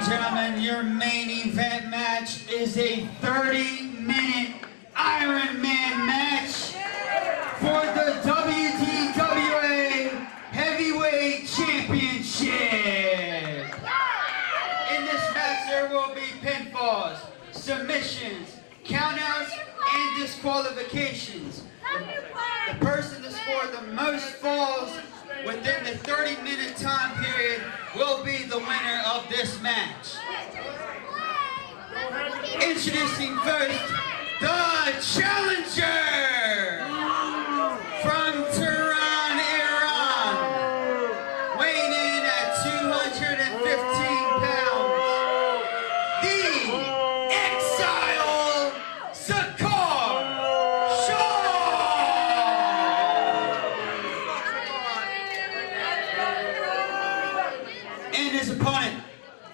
and gentlemen, your main event match is a 30-minute Ironman match for the WDWA Heavyweight Championship. In this match, there will be pinfalls, submissions, countouts, and disqualifications. The person to score the most falls within the 30-minute time period will be the winner of this match. Introducing first, the challenger from Tehran, Iran, weighing in at 215 pounds, the Exile, Zakar Shah. And his opponent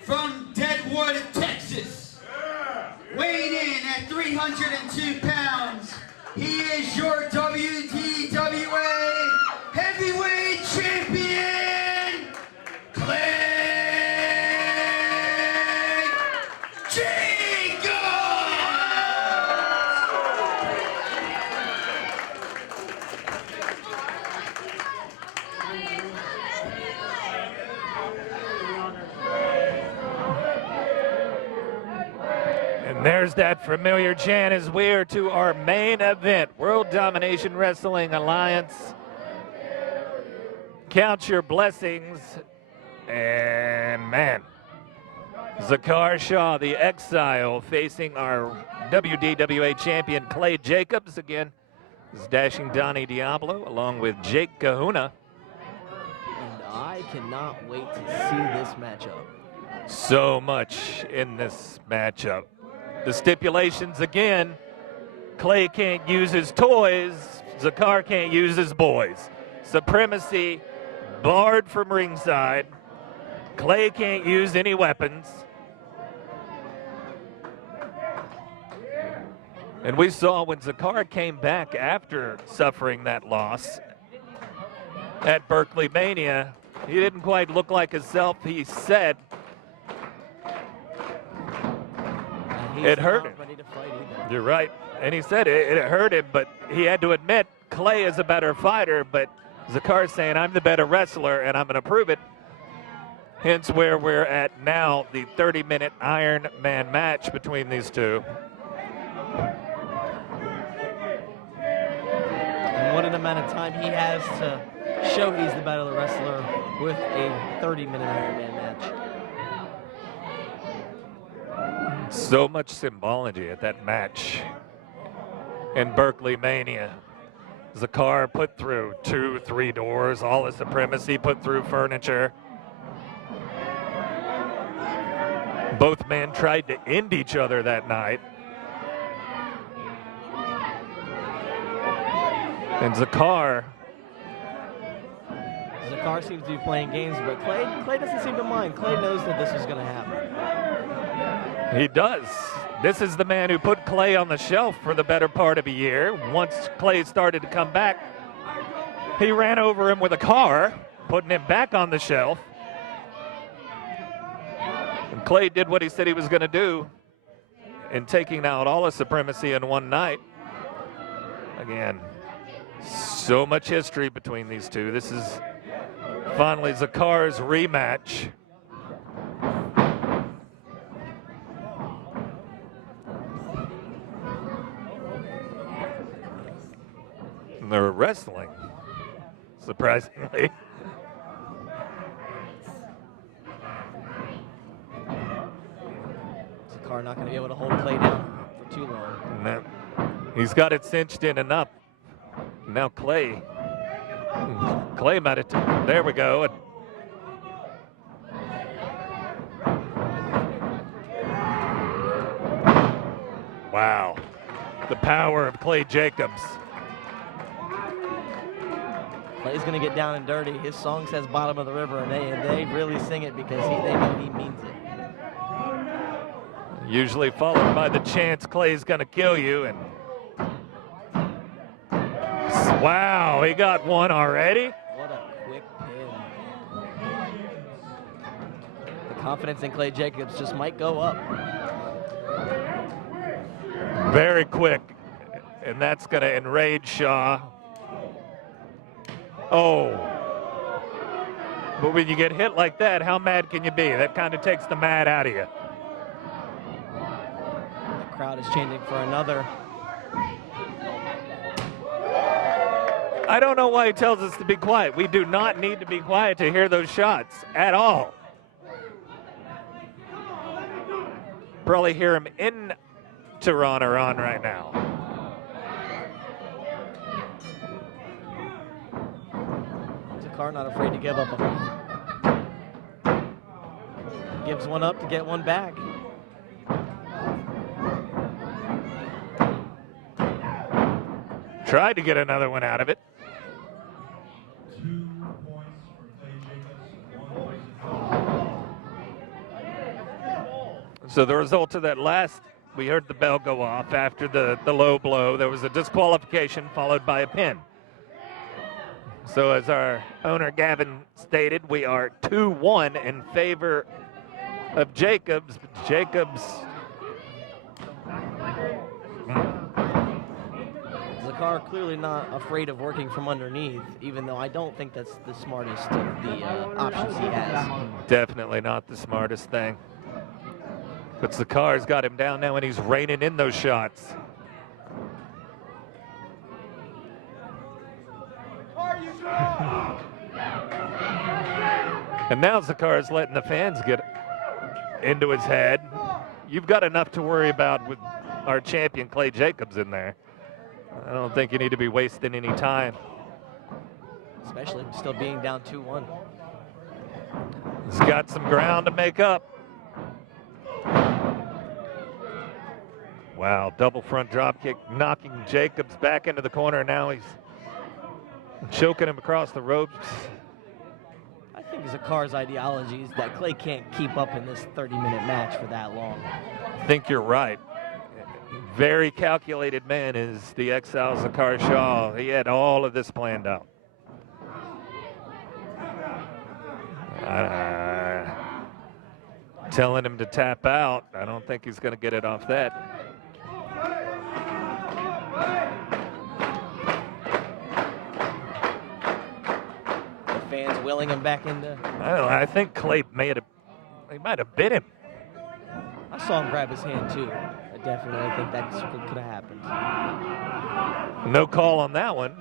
from Deadwood, Texas, weighing in at 302 pounds, he is your WDWA Heavyweight Champion, Climax. And there's that familiar chant as we're to our main event, World Domination Wrestling Alliance. Count your blessings. And man, Zakar Shah, the Exile, facing our WDWA champion Clay Jacobs. Again, this is Dashing Donnie Diablo along with Jake Kahuna. And I cannot wait to see this matchup. So much in this matchup. The stipulations again, Clay can't use his toys, Zakar can't use his boys. Supremacy barred from ringside. Clay can't use any weapons. And we saw when Zakar came back after suffering that loss at Berkeley Mania, he didn't quite look like himself. He said it hurt him. Ready to fight either. You're right. And he said it hurt him, but he had to admit Clay is a better fighter, but Zakar's saying, I'm the better wrestler, and I'm going to prove it. Hence where we're at now, the 30-minute Ironman match between these two. And what an amount of time he has to show he's the better wrestler with a 30-minute Ironman match. So much symbology at that match in Berkeley Mania. Zakar put through 2-3 doors, all the supremacy, put through furniture. Both men tried to end each other that night. And Zakar seems to be playing games, but Clay doesn't seem to mind. Clay knows that this is going to happen. He does. This is the man who put Clay on the shelf for the better part of a year. Once Clay started to come back, he ran over him with a car, putting him back on the shelf. And Clay did what he said he was going to do in taking out all of supremacy in one night. Again, so much history between these two. This is finally Zakar's rematch. They're wrestling, surprisingly. Zakar not going to be able to hold Clay down for too long. No. He's got it cinched in enough. Now Clay might have, there we go. Wow, the power of Clay Jacobs. Clay's going to get down and dirty. His song says bottom of the river, and they really sing it because they know he means it. Usually followed by the chance Clay's going to kill you. And wow, he got one already. What a quick pin. The Confidence in Clay Jacobs just might go up. Very quick, and that's going to enrage Shah. Oh. But when you get hit like that, how mad can you be? That kind of takes the mad out of you. The crowd is chanting for another. I don't know why he tells us to be quiet. We do not need to be quiet to hear those shots at all. Probably hear him in Tirana right now. Zakar not afraid to give up a gives one up to get one back. Tried to get another one out of it. 2 points for Clay Jacobs, 1 point for So the result of that last, we heard the bell go off after the low blow. There was a disqualification followed by a pin. So as our owner Gavin stated, we are 2-1 in favor of Jacobs. Jacobs. Zakar clearly not afraid of working from underneath, even though I don't think that's the smartest of the options he has. Definitely not the smartest thing. But Zakar's got him down now and he's reining in those shots. And now Zakar's letting the fans get into his head. You've got enough to worry about with our champion Clay Jacobs in there. I don't think you need to be wasting any time. Especially still being down 2-1. He's got some ground to make up. Wow, double front drop kick, knocking Jacobs back into the corner. Now he's choking him across the ropes. I think Zakar's ideology is that Clay can't keep up in this 30-minute match for that long. I think you're right. Very calculated man is the exile Zakar Shah. He had all of this planned out. Telling him to tap out. I don't think he's going to get it off that. The fans willing him back into. I don't know. I think Clay might have bit him. I saw him grab his hand too. I definitely think that could have happened. No call on that one.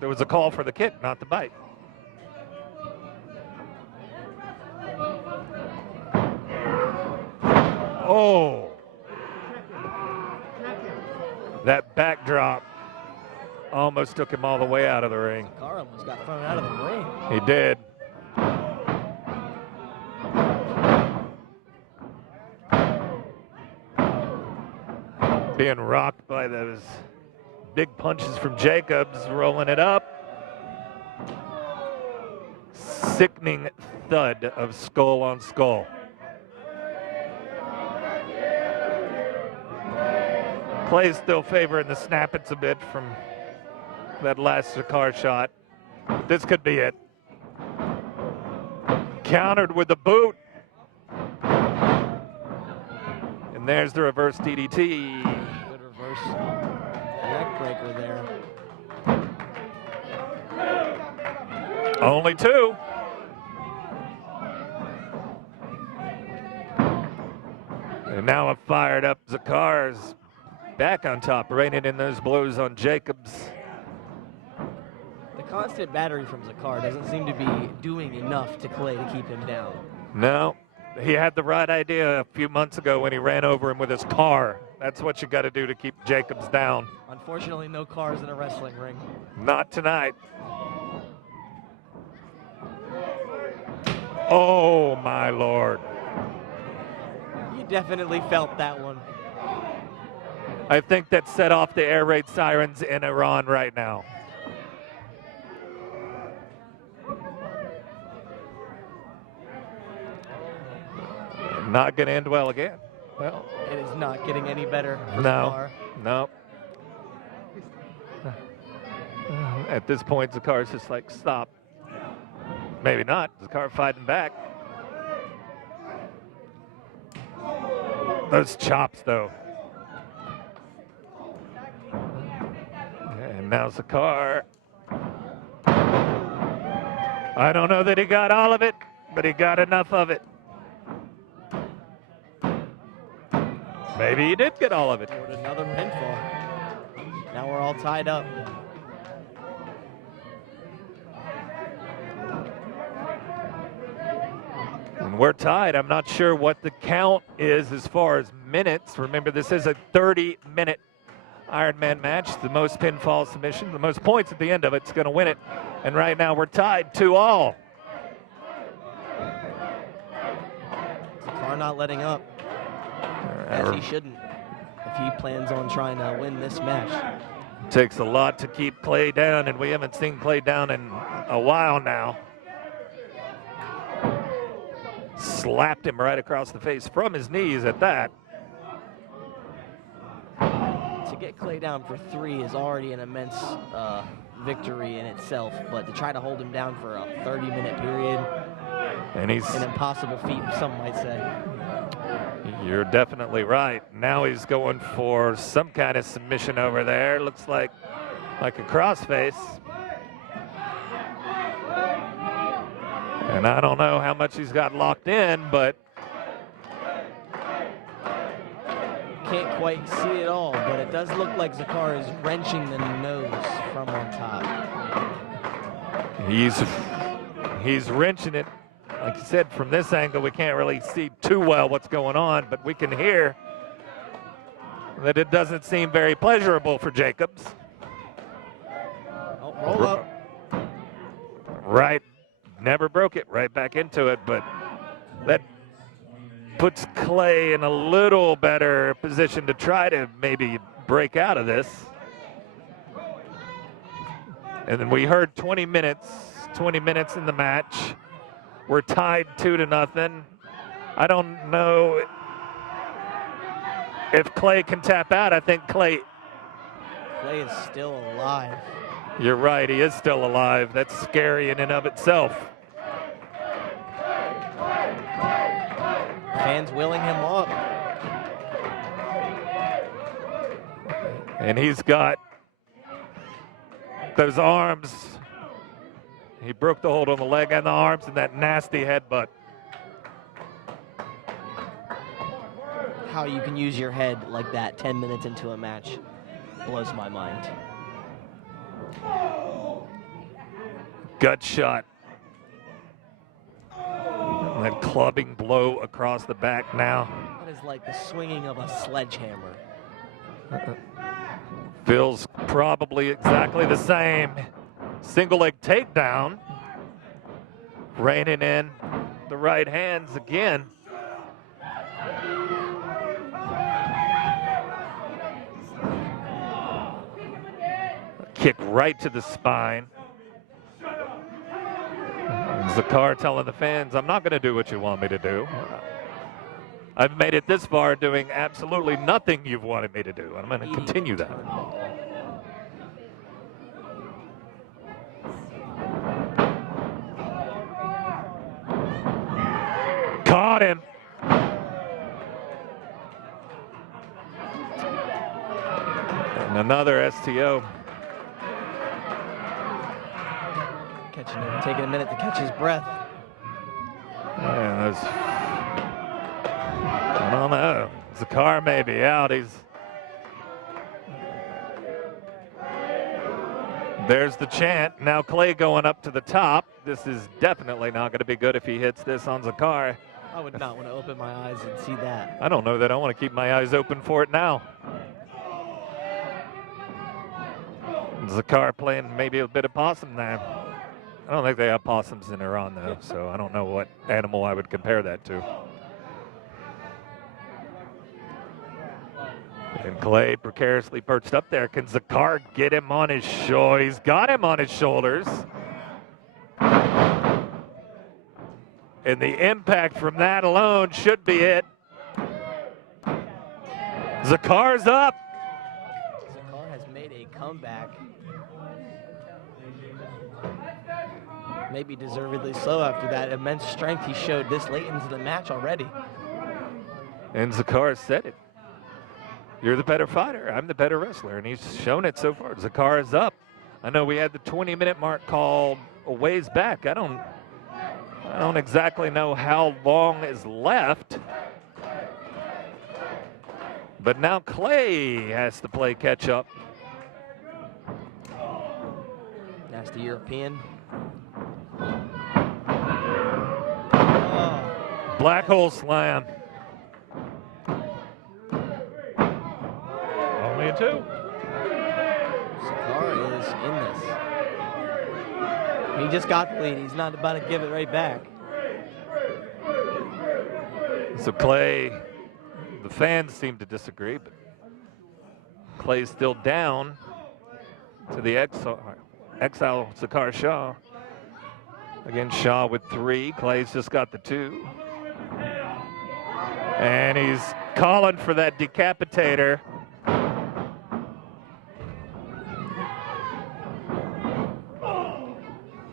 There was a call for the kick, not the bite. Oh. That backdrop almost took him all the way out of the ring. Zakar almost got thrown out of the ring. He did. Being rocked by those big punches from Jacobs, rolling it up. Sickening thud of skull on skull. Clay's still favoring the snappets a bit from that last Zakar shot. This could be it. Countered with the boot. And there's the reverse DDT. Good reverse neck breaker there. Only two. And now a fired up Zakar's back on top, raining in those blows on Jacobs. The constant battery from Zakar doesn't seem to be doing enough to Clay to keep him down. No, he had the right idea a few months ago when he ran over him with his car. That's what you got to do to keep Jacobs down. Unfortunately, no cars in a wrestling ring. Not tonight. Oh, my Lord. You definitely felt that one. I think that set off the air raid sirens in Iran right now. Not going to end well again. Well, It is not getting any better for no, Zakar. no. At this point, Zakar's just like, stop. Maybe not. Zakar fighting back. Those chops, though. And now Zakar. I don't know that he got all of it, but he got enough of it. Maybe he did get all of it. Another pinfall. Now we're all tied up. And we're tied. I'm not sure what the count is as far as minutes. Remember, this is a 30-minute Ironman match. The most pinfall submissions, the most points at the end of it's going to win it. And right now we're tied 2-all. Zakar not letting up, as he shouldn't, if he plans on trying to win this match. Takes a lot to keep Clay down, and we haven't seen Clay down in a while now. Slapped him right across the face from his knees at that. To get Clay down for 3 is already an immense victory in itself, but to try to hold him down for a 30-minute period, and he's an impossible feat, some might say. You're definitely right. Now he's going for some kind of submission over there. Looks like a crossface. And I don't know how much he's got locked in, but can't quite see it all, but it does look like Zakar is wrenching the nose from on top. He's wrenching it. Like you said, from this angle, we can't really see too well what's going on, but we can hear that it doesn't seem very pleasurable for Jacobs. Oh, roll up. Right. Never broke it, right back into it, but that puts Clay in a little better position to try to maybe break out of this. And then we heard 20 minutes in the match. We're tied 2-0. I don't know if Clay can tap out. I think Clay is still alive. You're right, he is still alive. That's scary in and of itself. Fans willing him up. And he's got those arms. He broke the hold on the leg and the arms and that nasty headbutt. How you can use your head like that 10 minutes into a match blows my mind. Gut shot. That clubbing blow across the back now. That is like the swinging of a sledgehammer. Feels probably exactly the same. Single leg takedown. Reining in the right hands again. Kick right to the spine. Zakar telling the fans, I'm not going to do what you want me to do. I've made it this far doing absolutely nothing you've wanted me to do. I'm going to continue that. Caught him. And another STO. Taking a minute to catch his breath. Yeah, I don't know. Zakar may be out. There's the chant. Now Clay going up to the top. This is definitely not going to be good if he hits this on Zakar. I would not want to open my eyes and see that. I don't know that I want to keep my eyes open for it now. Zakar playing maybe a bit of possum there. I don't think they have possums in Iran, though, so I don't know what animal I would compare that to. And Clay precariously perched up there. Can Zakar get him on his shoulder? He's got him on his shoulders. And the impact from that alone should be it. Zakar's up. Zakar has made a comeback. Maybe deservedly so after that immense strength he showed this late into the match already. And Zakar said it. You're the better fighter. I'm the better wrestler. And he's shown it so far. Zakar is up. I know we had the 20-minute mark called a ways back. I don't exactly know how long is left. But now Clay has to play catch up. That's the European. Black hole slam. Only a 2. Zakar is in this. He just got the lead. He's not about to give it right back. So Clay, the fans seem to disagree, but Clay's still down to the exile Zakar Shah. Again, Shah with 3. Clay's just got the 2. And he's calling for that decapitator.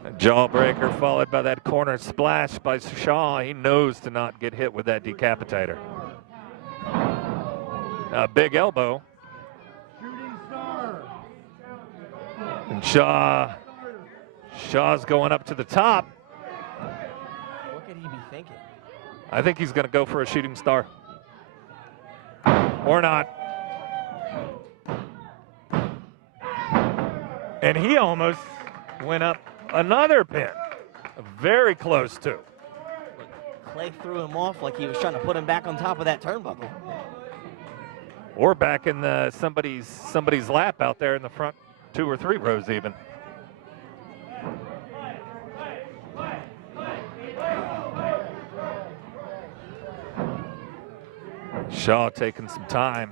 A jawbreaker followed by that corner splash by Shah. He knows to not get hit with that decapitator. A big elbow. And Shaw's going up to the top. What could he be thinking? I think he's going to go for a shooting star. Or not. And he almost went up another pin. Very close to. Clay threw him off like he was trying to put him back on top of that turnbuckle. Or back in the somebody's lap out there in the front 2 or 3 rows even. Shaw taking some time.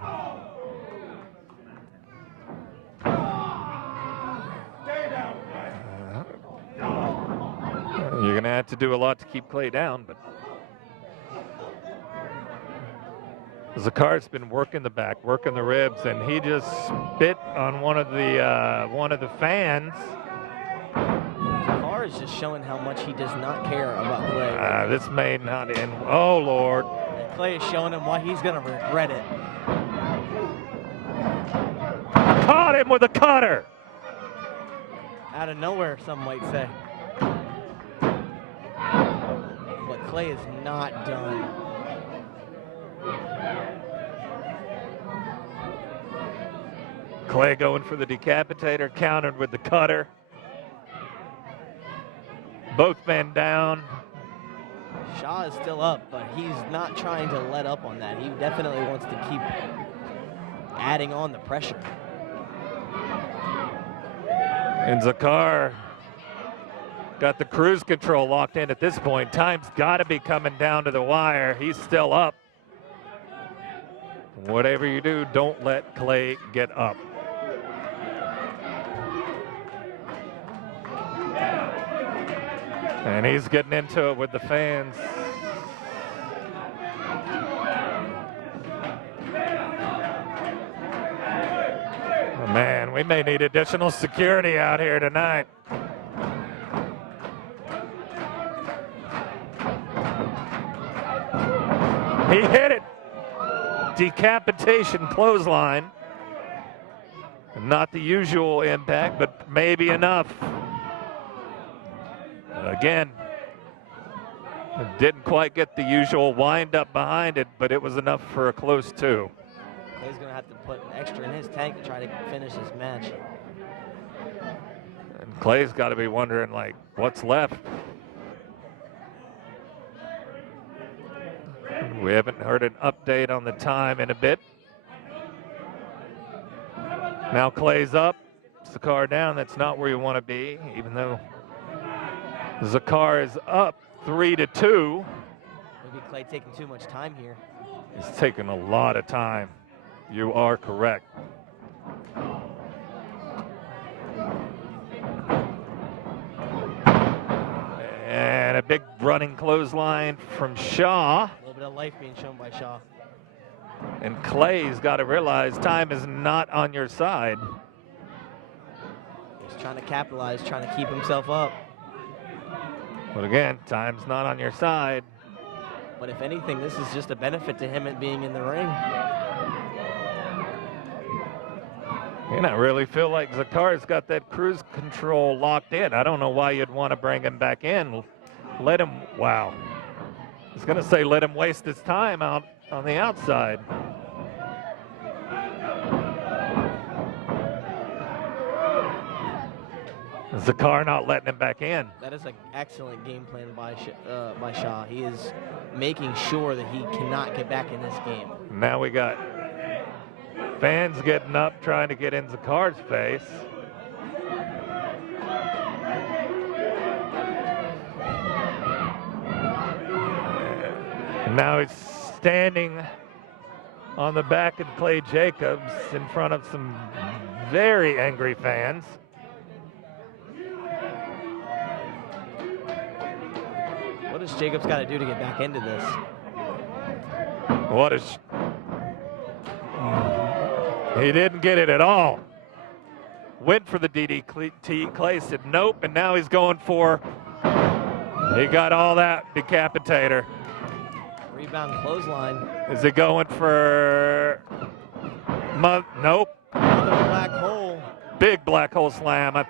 You're going to have to do a lot to keep Clay down, but Zakar's been working the back, working the ribs, and he just spit on one of the fans. Zakar is just showing how much he does not care about Clay. This may not end. Oh, Lord. And Clay is showing him why he's going to regret it. Caught him with a cutter. Out of nowhere, some might say. But Clay is not done. Clay going for the decapitator, countered with the cutter. Both men down. Shah is still up, but he's not trying to let up on that. He definitely wants to keep adding on the pressure. And Zakar got the cruise control locked in at this point. Time's got to be coming down to the wire. He's still up. Whatever you do, don't let Clay get up. And he's getting into it with the fans. Oh, man, we may need additional security out here tonight. He hit it. Decapitation clothesline. Not the usual impact, but maybe enough. Again, didn't quite get the usual wind up behind it, but it was enough for a close 2. Clay's going to have to put extra in his tank to try to finish this match. And Clay's got to be wondering, like, what's left? We haven't heard an update on the time in a bit. Now Clay's up, Zakar down. That's not where you want to be, even though Zakar is up 3-2. Maybe Clay taking too much time here. He's taking a lot of time. You are correct. And a big running clothesline from Shaw. A little bit of life being shown by Shah. And Clay's got to realize time is not on your side. He's trying to capitalize, trying to keep himself up. But again, time's not on your side. But if anything, this is just a benefit to him at being in the ring. And I really feel like Zakar's got that cruise control locked in. I don't know why you'd want to bring him back in. Let him, wow. I was going to say let him waste his time out on the outside. Zakar not letting him back in. That is an excellent game plan by Shah. He is making sure that he cannot get back in this game. Now we got fans getting up, trying to get in Zakar's face. And now he's standing on the back of Clay Jacobs in front of some very angry fans. What does Jacobs got to do to get back into this? What is... He didn't get it at all. Went for the DDT. Clay said nope, and now he's going for... He got all that decapitator. Rebound clothesline. Is he going for... Nope. Another black hole. Big black hole slam.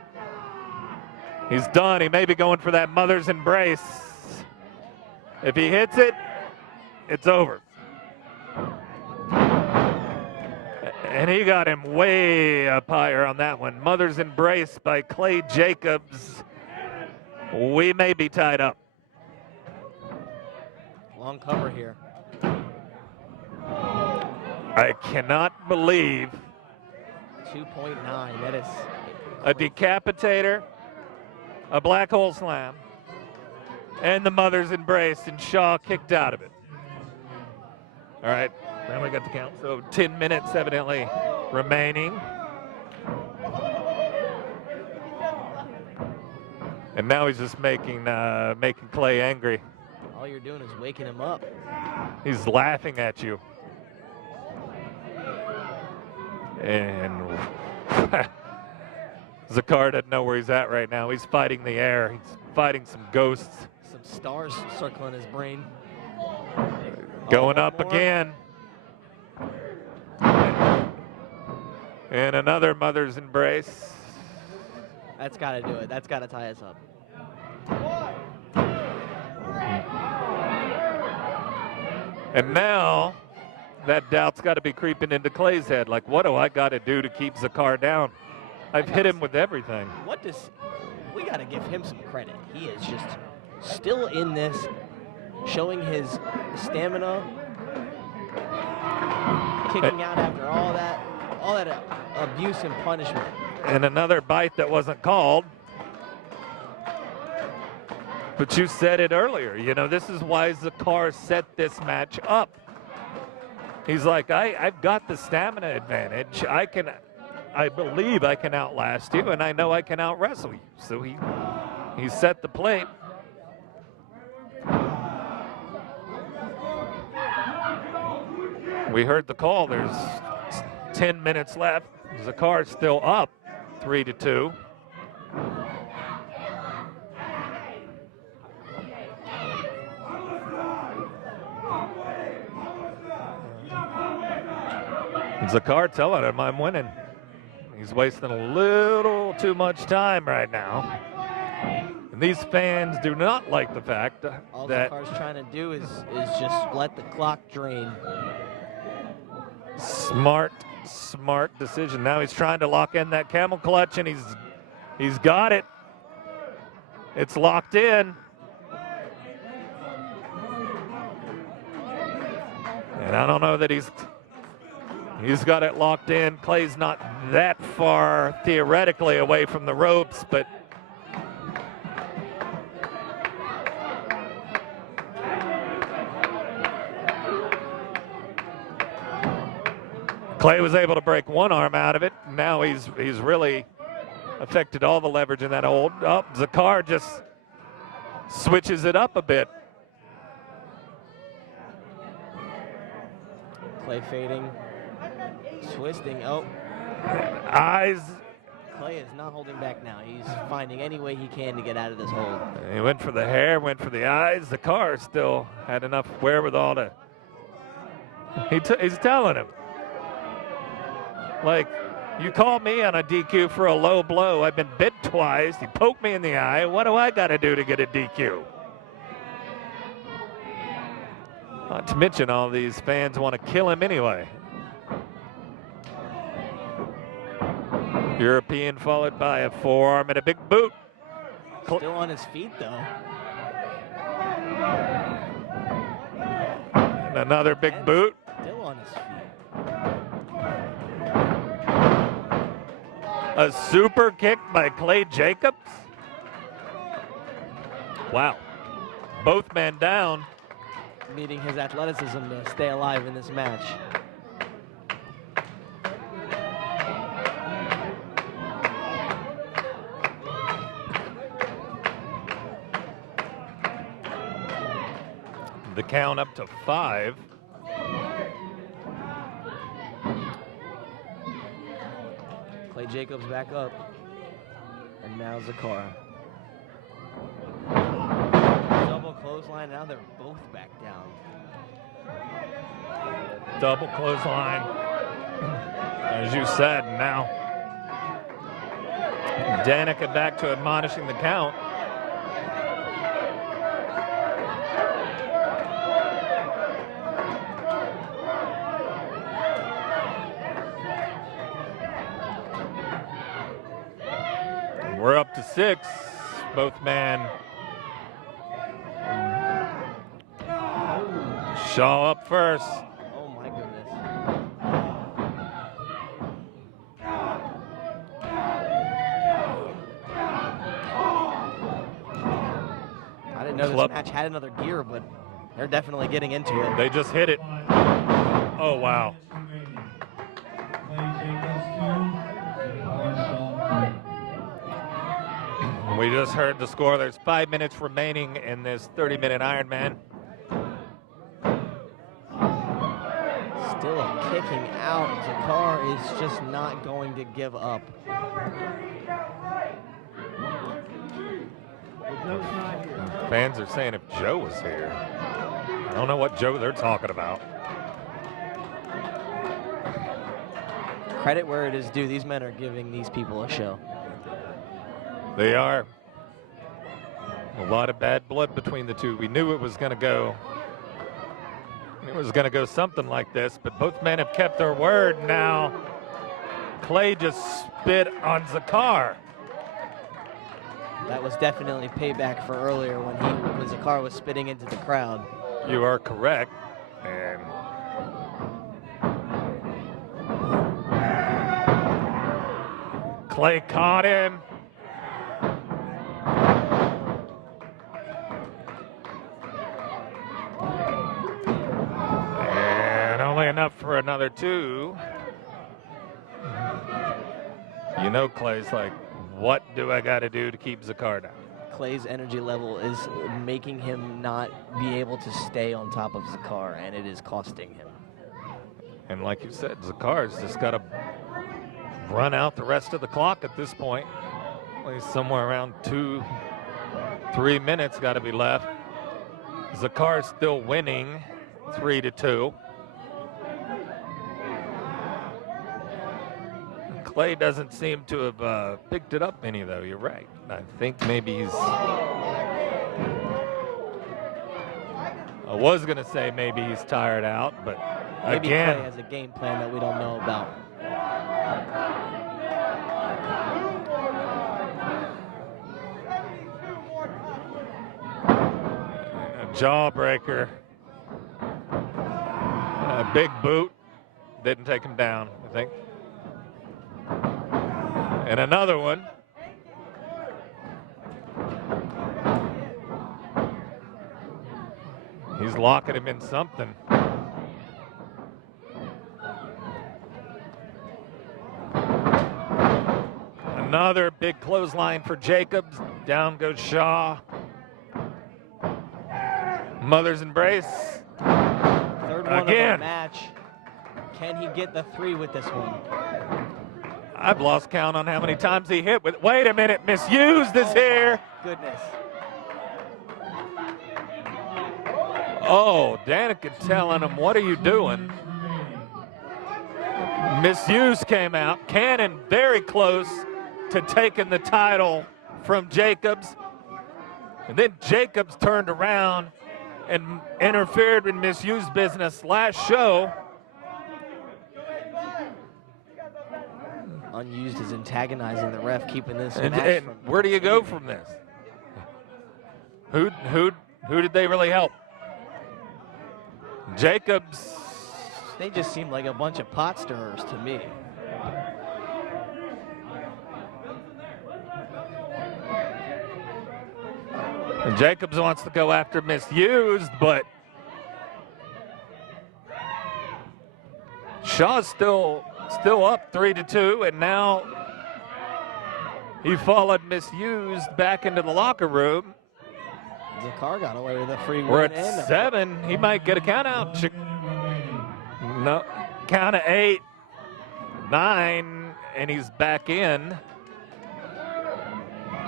He's done. He may be going for that mother's embrace. If he hits it, it's over. And he got him way up higher on that one. Mother's embrace by Clay Jacobs. We may be tied up. Long cover here. I cannot believe 2.9. That is a decapitator, a black hole slam, and the mother's embrace, and Shah kicked out of it. All right, now we got the count. So 10 minutes evidently remaining. And now he's just making Clay angry. All you're doing is waking him up. He's laughing at you. And Zakar doesn't know where he's at right now. He's fighting the air. He's fighting some ghosts. Some stars circling his brain. Going up again. And another mother's embrace. That's got to do it. That's got to tie us up. And now that doubt's got to be creeping into Clay's head. Like, what do I got to do to keep Zakar down? I've hit him with everything. We got to give him some credit. He is just still in this, showing his stamina, kicking out after all that abuse and punishment. And another bite that wasn't called. But you said it earlier, you know, this is why Zakar set this match up. He's like, I've got the stamina advantage. I believe I can outlast you, and I know I can out-wrestle you. So he set the plate. We heard the call. There's 10 minutes left. Zakar's still up 3-2. Zakar telling him I'm winning. He's wasting a little too much time right now. And these fans do not like the fact all that Zakar's trying to do is just let the clock drain. Smart decision. Now he's trying to lock in that camel clutch, and he's got it. It's locked in. And I don't know that he's got it locked in. Clay's not that far theoretically away from the ropes, but Clay was able to break one arm out of it. Now he's really affected all the leverage in that hold. Oh, Zakar just switches it up a bit. Clay fading, twisting. Oh, Eyes Clay is not holding back now. He's finding any way he can to get out of this hold. He went for the hair, went for the eyes. Zakar still had enough wherewithal to. He's telling him, like, you called me on a DQ for a low blow. I've been bit twice. You poked me in the eye. What do I got to do to get a DQ? Not to mention all these fans want to kill him anyway. European followed by a forearm and a big boot. Still on his feet, though. And another big And boot. Still on his feet. A super kick by Clay Jacobs. Wow. Both men down. Needing his athleticism to stay alive in this match. The count up to 5. Clay Jacobs back up. And now Zakar. Double clothesline, now they're both back down. Double clothesline. As you said, now Danica back to admonishing the count. We're up to 6. Both men. Shaw up first. Oh my goodness. I didn't know this match had another gear, but they're definitely getting into it. They just hit it. Oh, wow. We just heard the score. There's 5 minutes remaining in this 30-minute Ironman. Still kicking out. Zakar is just not going to give up. Fans are saying if Joe was here. I don't know what Joe they're talking about. Credit where it is due. These men are giving these people a show. They are. A lot of bad blood between the two. We knew it was going to go. It was going to go something like this, but both men have kept their word. Now, Clay just spit on Zakar. That was definitely payback for earlier when Zakar was spitting into the crowd. You are correct. And Clay caught him. And only enough for another 2. You know Clay's like, what do I got to do to keep Zakar down? Clay's energy level is making him not be able to stay on top of Zakar, and it is costing him. And like you said, Zakar's just got to run out the rest of the clock at this point. At least somewhere around 2-3 minutes got to be left. Zakar's still winning 3-2. Clay doesn't seem to have picked it up any, though. You're right. I think maybe he's... I was going to say maybe he's tired out, but Maybe again... Clay has a game plan that we don't know about. A jawbreaker. A big boot. Didn't take him down, I think. And another one. He's locking him in something. Another big clothesline for Jacobs. Down goes Shaw. Mother's embrace. Third one Again. of the match. Can he get the 3 with this one? I've lost count on how many times he hit with. Wait a minute, Misused is here. Goodness. Oh, Danica telling him, what are you doing? Misused came out. Cannon very close to taking the title from Jacobs. And then Jacobs turned around and interfered with Misused business last show. Unused is antagonizing the ref, keeping this And match. where do you go from this? Who did they really help? Jacobs. They just seem like a bunch of pot stirrers to me. And Jacobs wants to go after Misused, but Shaw's still up 3-2, and now he followed Misused back into the locker room. Zakar got away with a free We're win. at 7. He might get a count out. No, count of 8, 9, and he's back in.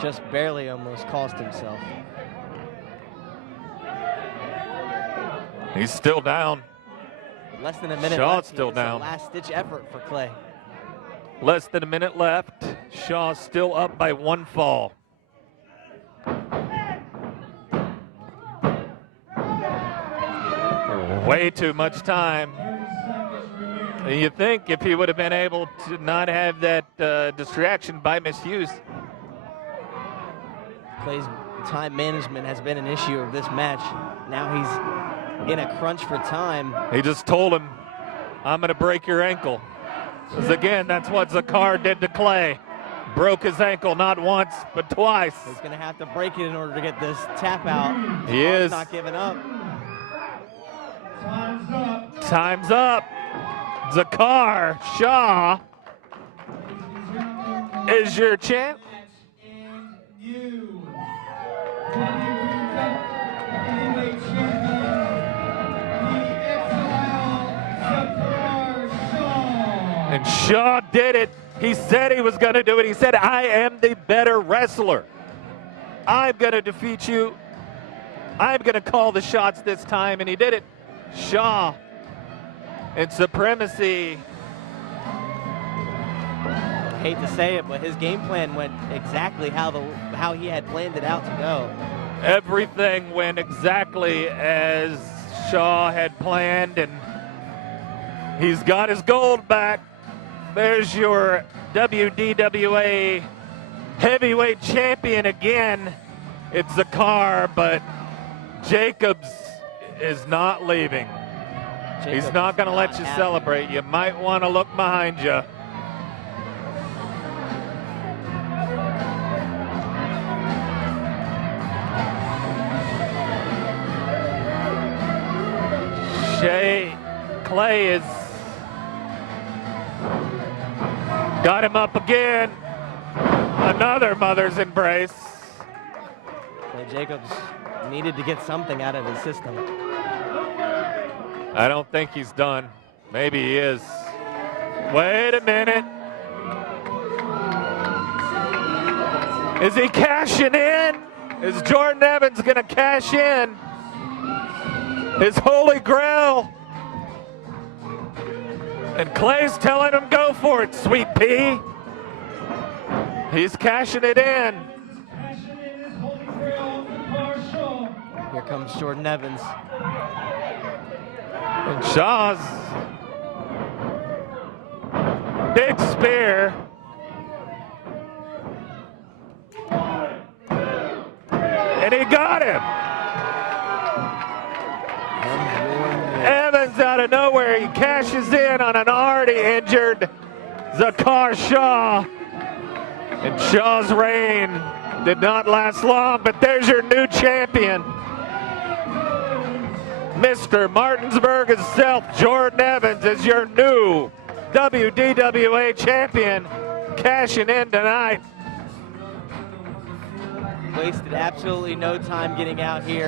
Just barely almost cost himself. He's still down. Less than a minute Shaw's left. still It's a down. last-ditch effort for Clay. Less than a minute left. Shaw still up by 1 fall. Way too much time. You think if he would have been able to not have that distraction by Misuse. Clay's time management has been an issue of this match. Now he's in a crunch for time. He just told him, I'm going to break your ankle. Because again, that's what Zakar did to Clay. Broke his ankle not once, but twice. He's going to have to break it in order to get this tap out. He is. Not giving up. Time's up. Time's up. Zakar Shah is your champ. And you, WDWA champion, the exile, Zakar Shah. And Shaw did it. He said he was going to do it. He said, I am the better wrestler. I'm going to defeat you. I'm going to call the shots this time, and he did it. Shaw in supremacy. Hate to say it, but his game plan went exactly how he had planned it out to go. Everything went exactly as Shaw had planned, and he's got his gold back. There's your WDWA heavyweight champion again. It's Zakar, but Jacobs is not leaving. He's not going to let you celebrate. You might want to look behind you. Clay is got him up again. Another mother's embrace. Clay Jacobs needed to get something out of his system. I don't think he's done. Maybe he is. Wait a minute. Is he cashing in? Is Jordan Evans going to cash in his holy grail? And Clay's telling him, go for it, sweet pea. He's cashing it in. Here comes Jordan Evans. And Shaw's big spear. And he got him. Evans out of nowhere, he cashes in on an already injured Zakar Shah. And Shaw's reign did not last long, but there's your new champion. Mr. Martinsburg himself, Jordan Evans, is your new WDWA champion, cashing in tonight. Wasted absolutely no time getting out here.